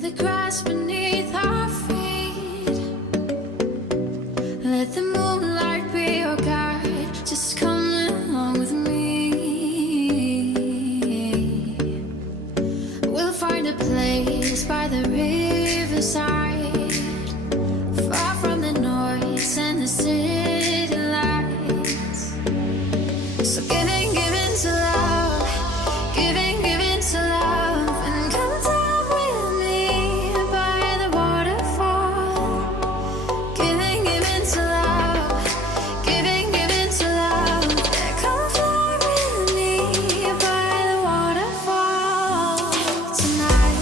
the grass beneath our feet. Let the moonlight be your guide. Just come along with me. We'll find a place by the riverside, far from the noise and the city lights. So giving to love, giving to love, and come down with me by the waterfall. Giving to love, giving to love, yeah, come fly with me by the waterfall tonight.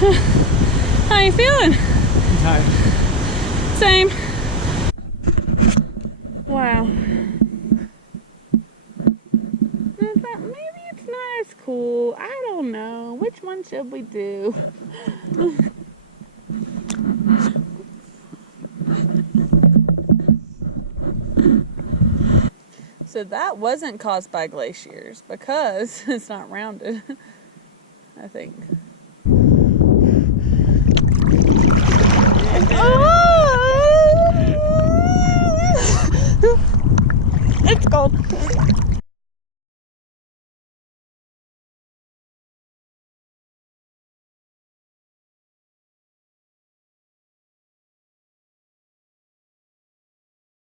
How you feeling? I'm tired. Same. Wow. Maybe it's not as cool. I don't know. Which one should we do? So that wasn't caused by glaciers because it's not rounded, I think. It's cold.